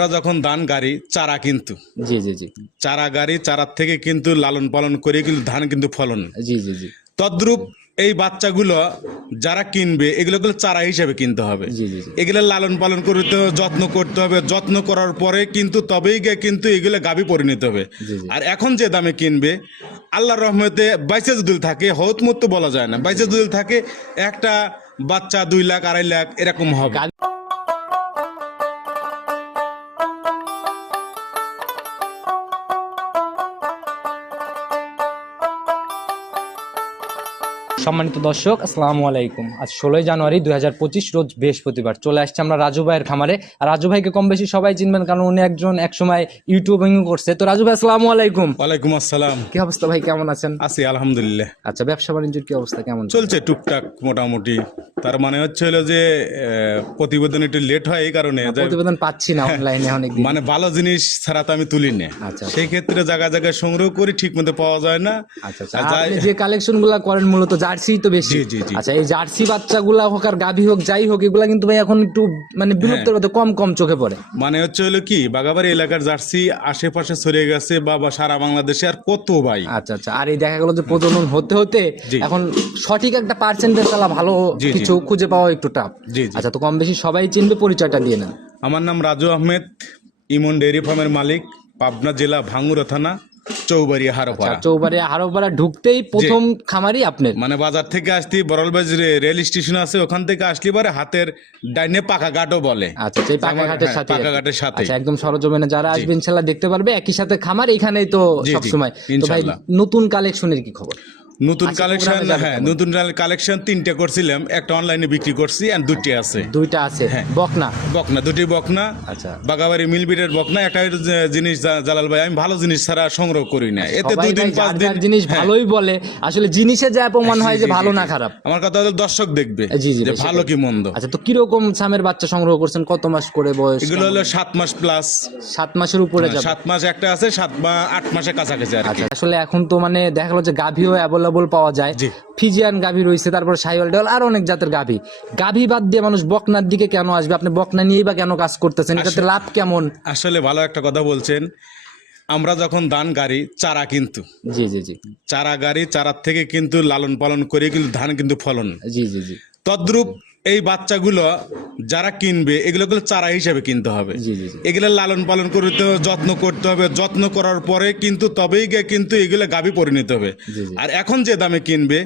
আমরা যখন ধান গাড়ি চারা কিন্তু। জি জি জি। চারা গাড়ি চারার থেকে কিন্তু লালন পালন করে কিন্তু ধান কিন্তু ফলন। জি জি জি। তদ্রূপ এই বাচ্চাগুলো যারা কিনবে এগুলো গুলো চারা হিসেবে কিনতে হবে। এগুলো লালন পালন করতে হবে যত্ন করতে হবে যত্ন করার পরে কিন্তু তবেই গিয়ে কিন্তু এগুলো গাভী পরিণত হবে। আর এখন যে দামে কিনবে আল্লাহর রহমতে বাইশে যদি থাকে হত মত বলা যায় না। বাইশে যদি থাকে একটা বাচ্চা দুই লাখ আড়াই লাখ এরকম হবে। সম্মানিত দর্শক আসসালামু আলাইকুম। আজ ষোলোই জানুয়ারি দুই হাজার পঁচিশ রোজ বৃহস্পতিবার। চলে আসছে আমরা রাজু ভাইয়ের খামারে। আর রাজু ভাইকে কম বেশি সবাই চিনবেন কারণ উনি একজন একসময় ইউটিউবিং করছে। তো রাজু ভাই আসসালামু আলাইকুম। ওয়ালাইকুম আসসালাম। কি অবস্থা ভাই কেমন আছেন? আছি আলহামদুলিল্লাহ। আচ্ছা ব্যবসা বাণিজ্যের কি অবস্থা কেমন? চলছে টুকটাক মোটামুটি। তার মানে হচ্ছে হলো যে প্রতিবেদন একটু লেট হয় এই কারণে। প্রতিবেদন পাচ্ছি না অনলাইনে অনেক মানে ভালো জিনিস ছাড়া তো আমি তুলি না। আচ্ছা। সেই ক্ষেত্রে জায়গা জায়গায় সংগ্রহ করি ঠিক মতো পাওয়া যায় না। আচ্ছা আচ্ছা। যে কালেকশনগুলা করেন মূলত জার্সি তো বেশি জি, জি, জি। আচ্ছা এই জার্সি বাচ্চাগুলা হোক আর গাভী হোক যাই হোক এগুলা কিন্তু ভাই এখন একটু মানে বিলুপ্তের মধ্যে কম কম চোখে পড়ে মানে হচ্ছে হলো কি বাগাবাড়ি এলাকার জার্সি আশেপাশে ছড়িয়ে গেছে বা বা সারা বাংলাদেশে আর কত ভাই আচ্ছা আচ্ছা আর এই দেখা গেল যে প্রজনন হতে হতে জি। এখন সঠিক একটা পার্সেন্টেজ তালা ভালো জি, জি। কিছু খুঁজে পাওয়া একটু টাফ জি, জি। আচ্ছা তো কম বেশি সবাই চিনবে পরিচয়টা দিয়ে না আমার নাম রাজু আহমেদ ইমন ডেয়ারি ফার্মের মালিক পাবনা জেলা ভাঙ্গুরা থানা চৌবাড়ি আচ্ছা হারোপাড়া চৌবাড়িয়া হারোপাড়া ঢুকতেই প্রথম খামারই আপনার। মানে বাজার থেকে আসতি বরলবাজ রেল স্টেশন আছে ওখান থেকে আসলি পরে হাতের ডাইনে পাকা ঘাটও বলে। আচ্ছা সেই পাকা ঘাটের হ্যাঁ, সাথে। পাকা ঘাটের সাথে। আচ্ছা একদম সরজমিনে যারা আসবে ইনশাআল্লাহ দেখতে পারবে একই সাথে খামার এখানেই তো সব সময় তো ভাই নতুন কালেকশনের কি খবর? নতুন আচ্ছা, কালেকশন হ্যাঁ নতুন কালেকশন তিনটে করছিলাম একটা অনলাইনে বিক্রি করছি আর দুটি আছে। দুইটা আছে বকনা? বকনা দুটি বকনা আচ্ছা। বাগাবাড়ি মিলবিটের বকনা একটা যে জিনিস জালাল ভাই আমি ভালো জিনিস ছাড়া সংগ্রহ করি না। এতে দুই দিন পাঁচ দিন জিনিস হ্যাঁ, ভালোই বলে আসলে জিনিসে যা প্রমাণ হয় যে জি, জি, ভালো না খারাপ। আমার কথা হলো দর্শক দেখবে জি, জি, যে ভালো কি মন্দ। আচ্ছা তো কীরকম সামের বাচ্চা সংগ্রহ করছেন? কত মাস করে বয়স? এগুলো হলো সাত মাস প্লাস সাত মাসের উপরে যাবে। সাত মাস একটা আছে সাত মা আট মাসে কাছাকাছি আর আচ্ছা আসলে এখন তো মানে দেখা গেলো যে গাভীও অ্যাভেলেবল পাওয়া যায়। ফিজিয়ান গাভী রয়েছে তারপর সাইওয়াল ডেওয়াল আর অনেক জাতের গাভী। গাভী বাদ দিয়ে মানুষ বকনার দিকে কেন আসবে? আপনি বকনা নিয়েই বা কেন কাজ করতেছেন? এটাতে লাভ কেমন? আসলে ভালো একটা কথা বলছেন। আমরা যখন ধান গাড়ি চারা কিন্তু। জি জি জি। চারা গাড়ি চারার থেকে কিন্তু লালন পালন করে কিন্তু ধান কিন্তু ফলন। জি জি জি। তদ্রূপ এই বাচ্চাগুলো যারা কিনবে এগুলো গুলো চারা হিসেবে কিনতে হবে। এগুলো লালন পালন করতে হবে যত্ন করতে হবে যত্ন করার পরে কিন্তু তবেই গিয়ে কিন্তু এগুলো গাভী পরিণত হবে। আর এখন যে দামে কিনবে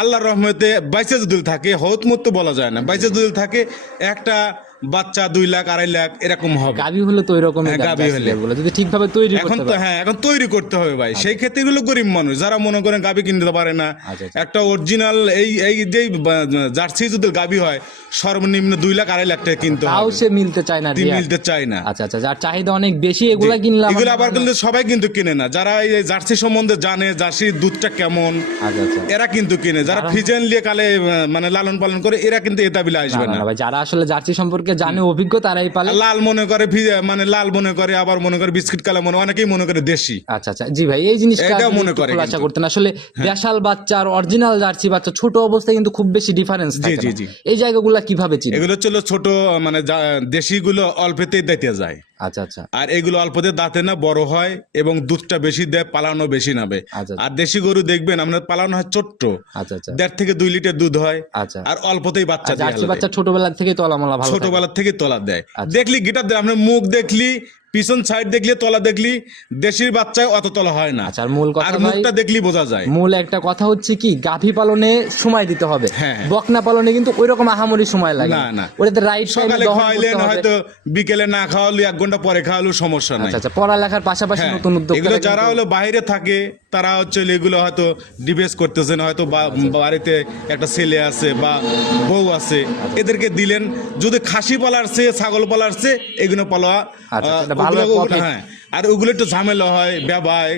আল্লাহর রহমতে বাইশে যদি থাকে হৌতমত্ত বলা যায় না। বাইশে যদি থাকে একটা বাচ্চা দুই লাখ আড়াই লাখ এরকম হবে। গাভী হলে তো ওই রকম হ্যাঁ, গাভী হলে। যদি ঠিকভাবে তৈরি এখন তো হ্যাঁ এখন তৈরি করতে হবে ভাই। সেই ক্ষেত্রে এগুলো গরিব মানুষ যারা মনে করেন গাভী কিনতে পারে না। আচ্ছা, আচ্ছা। একটা অরিজিনাল এই এই যে জার্সি যদি গাভী হয় সর্বনিম্ন দুই লাখ আড়াই লাখ টাকা কিনতে হবে। সে মিলতে চায় না মিলতে চায় না। আচ্ছা আচ্ছা যার চাহিদা অনেক বেশি এগুলা কিনলাম এগুলো আবার কিন্তু সবাই কিন্তু কিনে না। যারা এই জার্সি সম্বন্ধে জানে জার্সির দুধটা কেমন আচ্ছা আচ্ছা। এরা কিন্তু কিনে। যারা ফিজেন নিয়ে কালে মানে লালন পালন করে এরা কিন্তু এটা বিলে আসবে না, যারা আসলে জার্সি সম্পর্কে জানে অভিজ্ঞ তারাই পালে। লাল মনে করে মানে লাল মনে করে আবার মনে করে বিস্কিট কালা মনে অনেকেই মনে করে দেশি। আচ্ছা আচ্ছা। জি ভাই এই জিনিসটা মনে করে না করতেন। আসলে দেশাল বাচ্চা আর অরিজিনাল জার্সি বাচ্চা ছোট অবস্থায় কিন্তু খুব বেশি ডিফারেন্স থাকে জি। জি। এই জায়গাগুলো কীভাবে চিনি? এগুলো ছিল ছোট মানে দেশি দেশিগুলো অল্পেতেই দিতে যায়। আচ্ছা আচ্ছা। আর এগুলো অল্পতে দাঁতে না বড় হয় এবং দুধটা বেশি দেয় পালানো বেশি নাবে আচ্ছা আর দেশি গরু দেখবেন আপনার পালানো হয় ছোট্ট। আচ্ছা আচ্ছা। দেড় থেকে দুই লিটার দুধ হয় আচ্ছা। আর অল্পতেই বাচ্চা হালায়। বাচ্চা ছোটবেলা থেকে ভালো ছোটবেলা থেকে তলা দেয়। আচ্ছা। দেখলি গিটার দেয় আপনার মুখ দেখলি পিছন সাইড দেখলি তলা দেখলি দেশির বাচ্চায় অত তলা হয় না আচ্ছা আর মূল কথা আর ভাই মুখটা দেখলি বোঝা যায় মূল একটা কথা হচ্ছে কি গাভী পালনে সময় দিতে হবে হ্যাঁ। বকনা পালনে কিন্তু ওই রকম আহামরি সময় লাগে না, না। ওটাতে রাইট সকালে খাওয়াইলেন হয়তো বিকেলে না খাওয়ালো এক ঘণ্টা পরে খাওয়ালো সমস্যা নাই আচ্ছা আচ্ছা পড়ালেখার পাশাপাশি হ্যাঁ, নতুন উদ্যোগ এগুলো যারা হলো বাইরে থাকে তারা হচ্ছে এগুলো হয়তো ডিবেস করতেছেন হয়তো বা- আচ্ছা। বাড়িতে একটা ছেলে আছে বা বউ আছে আচ্ছা। এদেরকে দিলেন যদি খাসি পালারছে ছাগল পালারছে এগুলো পালা আচ্ছা, এটা ওগুলো ভালো কথা। হ্যাঁ। আর ওগুলো একটু ঝামেলা হয় ব্যবায়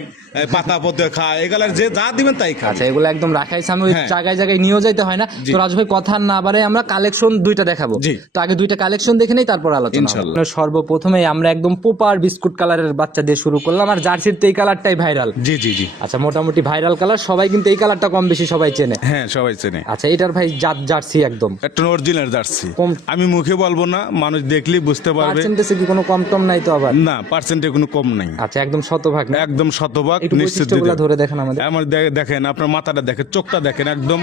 পাতা পথে খায় এগুলার যে যা দিবেন তাই খায় আচ্ছা এগুলো একদম রাখাই সামনে ওই হ্যাঁ। জায়গায় জায়গায় নিয়েও যাইতে হয় না। তো রাজু ভাই কথা না বারে আমরা কালেকশন দুইটা দেখাবো। তো আগে দুইটা কালেকশন দেখে নেই তারপর আলোচনা হবে। ইনশাল্লাহ। সর্বপ্রথমে আমরা একদম পোপার বিস্কুট কালারের বাচ্চা দিয়ে শুরু করলাম আর জার্সির তো এই কালারটাই ভাইরাল জি জি জি। আচ্ছা মোটামুটি ভাইরাল কালার সবাই কিন্তু এই কালারটা কম বেশি সবাই চেনে। হ্যাঁ সবাই চেনে। আচ্ছা এটার ভাই জাত জার্সি একদম। একটা অরিজিনাল জার্সি। আমি মুখে বলব না মানুষ দেখলেই বুঝতে পারবে। পার্সেন্টেজে কি কোনো কম টম নাই তো আবার? না পার্সেন্টে কোনো কম নাই। আচ্ছা একদম শতভাগ একদম শতভাগ নিশ্চিত ধরে দেখেন আমাদের। আমার দেখেন আপনার মাথাটা দেখেন চোখটা দেখেন একদম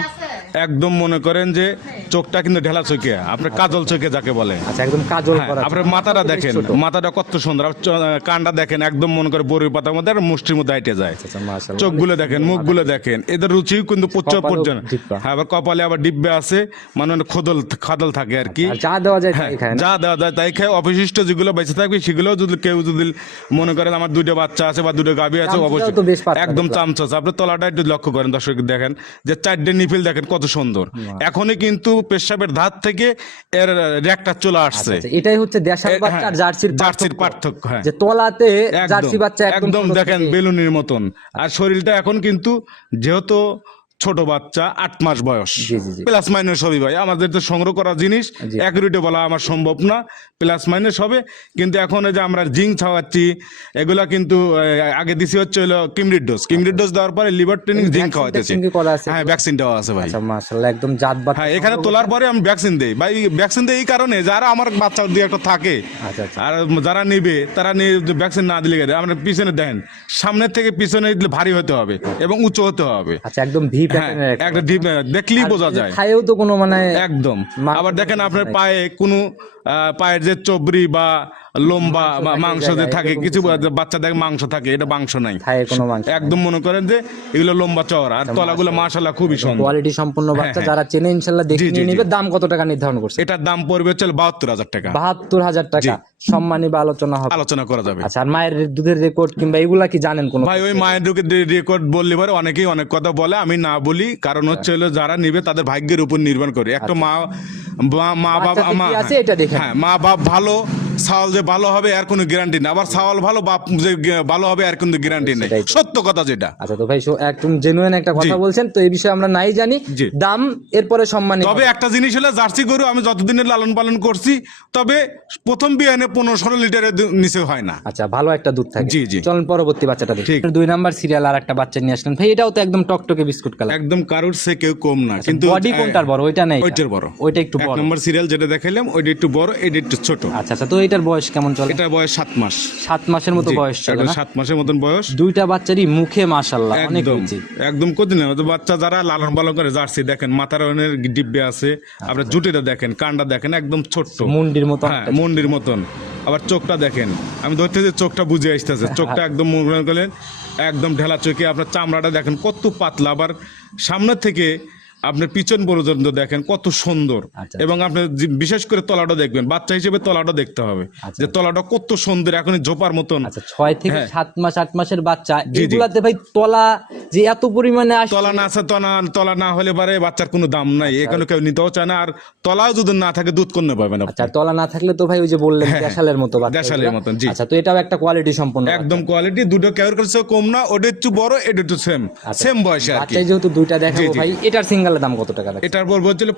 একদম মনে করেন যে চোখটা কিন্তু ঢেলা চোখে আপনার কাজল চোখে যাকে বলে। আচ্ছা একদম কাজল হ্যাঁ, করা আপনার মাথাটা দেখেন মাথাটা কত সুন্দর আর কানটা দেখেন একদম মনে করে বড়ি পাতার মধ্যে আর মুষ্টির মধ্যে আইটে যায়। আচ্ছা মাশাআল্লাহ। চোখগুলো দেখেন মুখগুলো দেখেন এদের রুচি কিন্তু প্রচুর পর্যন্ত। হ্যাঁ আবার কপালে আবার ডিব্বে আছে মানে খোদল খাদল থাকে আর কি। যা দেওয়া যায় হ্যাঁ, তাই খায় যা দেওয়া যায় তাই খায়। অবশিষ্ট যেগুলো বেঁচে থাকবে সেগুলো যদি কেউ যদি মনে করেন আমার দুটো বাচ্চা আছে বা দুটো গাভী আছে অবশ্যই। একদম। চামচা আছে। আপনি তলাটা একটু লক্ষ্য করেন দর্শক দেখেন যে চারটে নিফিল দেখেন কত সুন্দর। এখনই কিন্তু পেশাবের ধার থেকে এর র্যাকটা চলে আসছে। আচ্ছা, এটাই হচ্ছে দেশাল বাচ্চা আর হ্যাঁ, জার্সির জার্সির পার্থক্য। হ্যাঁ। যে তলাতে জার্সি বাচ্চা একদম দেখেন বেলুনের মতন। আর শরীরটা এখন কিন্তু যেহেতু ছোট বাচ্চা আট মাস বয়স। জি, জি, জি। প্লাস মাইনাস হবে ভাই। আমাদের তো সংগ্রহ করা জিনিস জি। অ্যাকুরেটে বলা আমার সম্ভব না। প্লাস মাইনাস হবে। কিন্তু এখন যে আমরা জিঙ্ক খাওয়াচ্ছি এগুলা কিন্তু আগে দিছি হচ্ছে হলো কিমরিড ডোজ। কিমরিড ডোজ দেওয়ার পরে লিভার ট্রেনিং করা আছে? হ্যাঁ ভ্যাকসিন দেওয়া আছে ভাই। আচ্ছা মাশাআল্লাহ একদম জাত হ্যাঁ এখানে তোলার পরে আমি ভ্যাকসিন দেই। ভাই ভ্যাকসিন দেই এই কারণে যারা আমার বাচ্চা দিয়ে একটা থাকে। আচ্ছা আচ্ছা। আর যারা নেবে তারা নিয়ে ভ্যাকসিন না দিলে গেলে আমরা পিছনে দেন সামনের থেকে পিছনে দিলে ভারী হতে হবে এবং উঁচু হতে হবে। আচ্ছা একদম ভি প্যাটার্নের একটা ডিপ দেখলেই বোঝা যায়। খায়েও তো কোনো মানে একদম। আবার দেখেন আপনার পায়ে কোনো পায়ের যে চবরি বা লম্বা বা মাংস যে থাকে কিছু বাচ্চা দেখে মাংস থাকে এটা মাংস নাই। একদম মনে করেন যে এগুলো লম্বা চওড়া আর তলাগুলো মাশাল্লাহ খুবই সুন্দর। কোয়ালিটি সম্পূর্ণ বাচ্চা হ্যাঁ। যারা চেনে ইনশাল্লাহ দেখে নিয়ে। নিবে দাম কত টাকা নির্ধারণ করছে? এটার দাম পড়বে হচ্ছে বাহাত্তর হাজার টাকা। বাহাত্তর হাজার টাকা। সম্মানী বা আলোচনা হবে। আলোচনা করা যাবে। আচ্ছা আর মায়ের দুধের রেকর্ড কিংবা এগুলা কি জানেন কোনো ভাই ওই মায়ের দুধের রেকর্ড বললে পরে অনেকেই অনেক কথা বলে আমি না বলি কারণ হচ্ছে হলো যারা নিবে তাদের ভাগ্যের উপর নির্ভর করে। একটা মা মা- মা বাবা আছে এটা। হ্যাঁ মা বাপ ভালো সাওয়াল যে ভালো হবে আর কোনো গ্যারান্টি নেই। আবার সাওয়াল ভালো বাপ যে ভালো হবে আর কোনো গ্যারান্টি নেই। সত্য কথা যেটা। আচ্ছা তো ভাই একদম জেনুইন একটা কথা বলছেন তো এই বিষয়ে আমরা নাই জানি। দাম এরপরে সম্মানী তবে একটা জিনিস হলো জার্সি গরু আমি যতদিনের লালন পালন করছি তবে প্রথম বিয়ানে পনেরো ষোলো লিটারের নিচে হয় না। আচ্ছা ভালো একটা দুধ থাকে। জি, জি। চলেন পরবর্তী বাচ্চাটা দেখি। দুই নাম্বার সিরিয়াল আর একটা বাচ্চা নিয়ে আসলেন ভাই এটাও তো একদম টকটকে বিস্কুট কালার। একদম কারুর সে কেউ কম না কিন্তু বডি কোনটার বড়? ওইটা নেই। ওইটার বড়। ওইটা একটু এক বড়। নম্বর সিরিয়াল যেটা দেখাইলাম ওইটা একটু বড় এটা একটু ছোট। আচ্ছা আচ্ছা তো এটার বয়স কেমন চলে? এটা বয়স সাত মাস। সাত মাসের মতো বয়স চলে না? সাত মাসের মতন বয়স। দুইটা বাচ্চারই মুখে মাশাল্লাহ অনেক একদম কঠিন না তো বাচ্চা যারা লালন পালন করে জার্সি দেখেন মাথার অনেক ডিব্বে আছে আপনার জুটিটা দেখেন কানটা দেখেন একদম ছোট্ট। মুন্ডির মতো হ্যাঁ মন্ডির মতন। আবার চোখটা দেখেন আমি ধরতে যে চোখটা বুঝে আসতেছে। চোখটা একদম মনে করলেন একদম ঢেলা চোখে। আপনার চামড়াটা দেখেন কত পাতলা। আবার সামনের থেকে আপনার পিছন পর্যন্ত দেখেন কত সুন্দর আচ্ছা। এবং আপনার বিশেষ করে তলাটা দেখবেন বাচ্চা হিসেবে তলাটা দেখতে হবে আচ্ছা। যে তলাটা কত সুন্দর এখন ঝোপার মতন আচ্ছা ছয় থেকে হ্যাঁ। সাত মাস আট মাসের বাচ্চা এগুলাতে ভাই তলা যে এত পরিমাণে তলা না আছে তলা তলা না হলে পারে বাচ্চার কোনো দাম নাই এখানে কেউ নিতেও চায় না আর তলাও যদি না থাকে দুধ করতে না আচ্ছা তলা না থাকলে তো ভাই ওই যে বললেন দেশালের মতো বাচ্চা দেশালের। মতন, জি। আচ্ছা তো এটাও একটা কোয়ালিটি সম্পন্ন একদম কোয়ালিটি দুটো কেউর কাছে কম না ওটা একটু বড় এটা একটু সেম সেম বয়সে আর কি যেহেতু দুইটা দেখাবো। ভাই এটার দাম কত টাকা এটার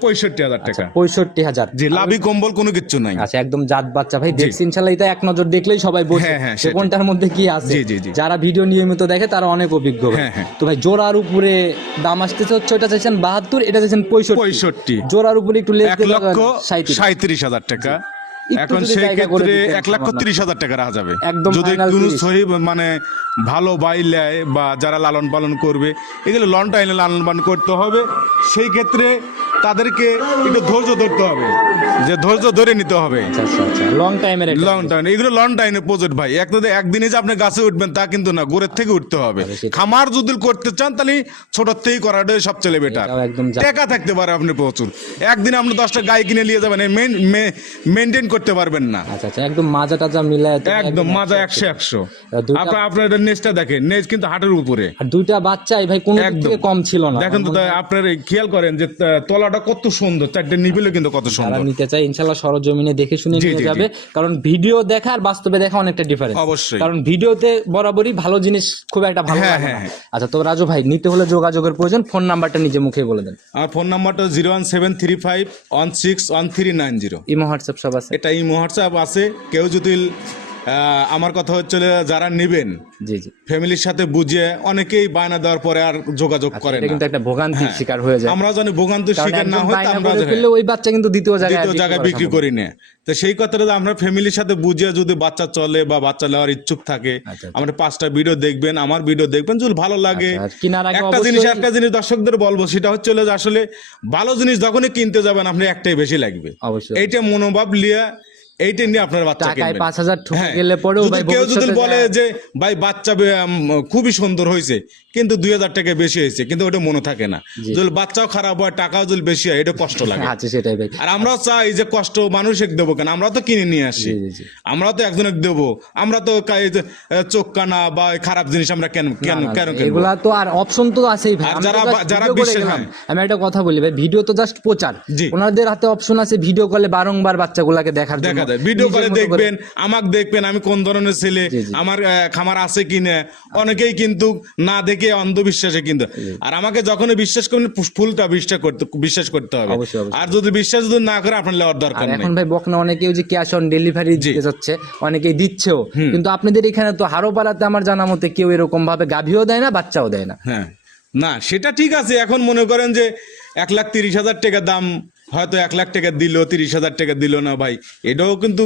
পঁয়ষট্টি হাজার টাকা। পঁয়ষট্টি হাজার। জি লাভি কম্বল কোনো কিছু নাই। আচ্ছা একদম জাত বাচ্চা। ভাই দেখছি ইনশাল্লাহ এটা এক নজর দেখলেই সবাই বোঝে হ্যাঁ, হ্যাঁ, সেটাই। কোনটার মধ্যে কি আছে। যারা ভিডিও নিয়মিত দেখে তারা অনেক অভিজ্ঞ। হ্যাঁ। তো ভাই জোড়ার উপরে দাম আসতেছে হচ্ছে ওটা চাইছেন বাহাত্তর এটা চাইছেন পঁয়ষট্টি। পঁয়ষট্টি। জোড়ার উপরে একটু লেখ লক্ষ সাঁত্রিশ হাজার টাকা। এখন সেই ক্ষেত্রে এক লক্ষ ত্রিশ হাজার টাকা রাখা যাবে। একদম যদি কোনো 30 সহি মানে ভালো বাই লেয় বা যারা লালন পালন করবে এগুলো লন টাইমে লালন পালন করতে হবে। সেই ক্ষেত্রে তাদেরকে একটু ধৈর্য ধরতে হবে। যে ধৈর্য ধরে নিতে হবে। লং টাইমের লং টাইম এগুলো লং টাইমে প্রজেক্ট ভাই। একদম একদিনে যে আপনি গাছে উঠবেন তা কিন্তু না গোড়ের থেকে উঠতে হবে। খামার যদি করতে চান তাহলে ছোট থেকেই করাটাই সবচেয়ে বেটার টাকা থাকতে পারে আপনি প্রচুর। একদিনে আপনি দশটা গাই কিনে নিয়ে যাবেন মেনটেন করতে পারবেন না। আচ্ছা আচ্ছা একদম মাজা টাজা মিলায় একদম মাজা একশো একশো। আপনার আপনার নেজটা দেখেন নেজ কিন্তু হাটের উপরে। দুইটা বাচ্চাই ভাই কোনো। থেকে কম ছিল না। দেখেন তো আপনার খেয়াল করেন যে আহ, তলাটা কত সুন্দর চারটে নিবিলে কিন্তু কত সুন্দর। নিতে চাই ইনশাল্লাহ সরজমিনে দেখে শুনে নিয়ে। যাবে কারণ ভিডিও দেখা আর বাস্তবে দেখা অনেকটা ডিফারেন্স অবশ্যই। কারণ ভিডিওতে বরাবরই ভালো জিনিস খুব একটা ভালো হ্যাঁ, লাগে না। হ্যাঁ, আচ্ছা তো রাজু ভাই নিতে হলে যোগাযোগের প্রয়োজন ফোন নাম্বারটা নিজে মুখে বলে দেন। আর ফোন নাম্বারটা zero one seven three five one six one three nine zero. Imo WhatsApp সব আছে। এটা এই হোয়াটসঅ্যাপ আছে। কেউ যদি আমার কথা হচ্ছে যারা নেবেন জি জি। ফ্যামিলির সাথে বুঝিয়ে অনেকেই বায়না দেওয়ার পরে আর যোগাযোগ করে না। কিন্তু একটা ভোগান্তির শিকার হয়ে যায়। আমরা জানি ভোগান্তির শিকার না বায়না আমরা ওই বাচ্চা কিন্তু দ্বিতীয় জায়গায় দ্বিতীয় জায়গায় বিক্রি করি না। তো সেই কথাটা আমরা ফ্যামিলির সাথে বুঝিয়ে যদি বাচ্চা চলে বা বাচ্চা নেওয়ার ইচ্ছুক থাকে আচ্ছা, আমরা পাঁচটা ভিডিও দেখবেন আমার ভিডিও দেখবেন যদি ভালো লাগে। আচ্ছা, একটা জিনিস একটা জিনিস দর্শকদের বলব সেটা হচ্ছে যে আসলে ভালো জিনিস যখনই কিনতে যাবেন আপনি একটাই বেশি লাগবে। অবশ্যই। এইটা মনোভাব লিয়া এইটা নিয়ে আপনার বাচ্চা টাকায় পাঁচ হাজার ঠকে হ্যাঁ। গেলে পরেও ভাই কেউ যদি বলে যে ভাই বাচ্চা খুবই সুন্দর হয়েছে কিন্তু দুই হাজার টাকা বেশি হয়েছে কিন্তু ওটা মনে থাকে না। যদি বাচ্চাও খারাপ হয় টাকাও যদি বেশি হয় এটা কষ্ট লাগে। আচ্ছা সেটাই ভাই। আর আমরাও চাই যে কষ্ট মানুষকে দেবো কেন? আমরা তো কিনে নিয়ে আসি। আমরা তো একজনকে দেবো। আমরা তো চোখ কানা বা খারাপ জিনিস আমরা কেন কেন কেন এগুলা তো আর অপশন তো আছেই ভাই। যারা যারা বিশ্বাস- হ্যাঁ। আমি একটা কথা বলি ভাই ভিডিও তো জাস্ট প্রচার। ওনাদের হাতে অপশন আছে ভিডিও কলে বারংবার বাচ্চাগুলাকে দেখার জন্য। দেখা যায় ভিডিও করে। দেখবেন আমাকে দেখবেন আমি কোন ধরনের ছেলে। আমার খামার আছে কিনা অনেকেই কিন্তু না দেখে অন্ধবিশ্বাসে কিন্তু। আর আমাকে যখনই বিশ্বাস করবেন ফুলটা বিশ্বাস করতে বিশ্বাস করতে হবে। আর যদি বিশ্বাস যদি না করে আপনার নেওয়ার দরকার নেই। এখন ভাই বকনা অনেকেই যে ক্যাশ অন ডেলিভারি দিতে যাচ্ছে অনেকেই দিচ্ছেও। কিন্তু আপনাদের এখানে তো হারো পাড়াতে আমার জানা মতে কেউ এরকম ভাবে গাভিও দেয় না বাচ্চাও দেয় না। হ্যাঁ। না সেটা ঠিক আছে। এখন মনে করেন যে এক লাখ তিরিশ হাজার টাকা দাম হয়তো এক লাখ টাকা দিল তিরিশ হাজার টাকা দিল না ভাই। এটাও কিন্তু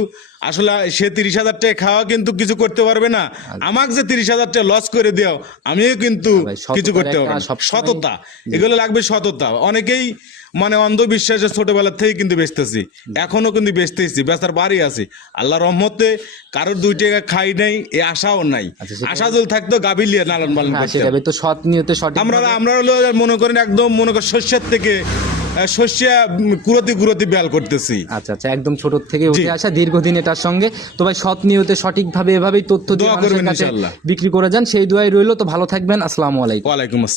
আসলে সে তিরিশ হাজার টাকা খাওয়া কিন্তু কিছু করতে পারবে না। আমাকে যে তিরিশ হাজার টাকা লস করে দেও আমিও কিন্তু কিছু করতে পারব না। সততা এগুলো লাগবে সততা। অনেকেই মানে অন্ধবিশ্বাসে ছোটবেলা থেকে কিন্তু বেচতেছি এখনও কিন্তু বেচতেছি বেচার বাড়ি আছে। আল্লাহ রহমতে কারোর দুই টাকা খাই নাই এ আশাও নাই। আচ্ছা, আশা যদি থাকতো গাবিলিয়া লালন পালন হ্যাঁ করতে আমরা আমরা হলো মনে করেন একদম মনে করেন শস্যের থেকে শস্য কুড়তি কুড়তি বেল করতেছি। আচ্ছা আচ্ছা একদম ছোট থেকে উঠে আসা দীর্ঘদিন এটার সঙ্গে। তো ভাই সৎ নিয়তে সঠিকভাবে এভাবেই তথ্য দিয়ে। বিক্রি করে যান। সেই দোয়াই রইল। তো ভালো থাকবেন। আসসালামু আলাইকুম। ওয়ালাইকুম আসসালাম।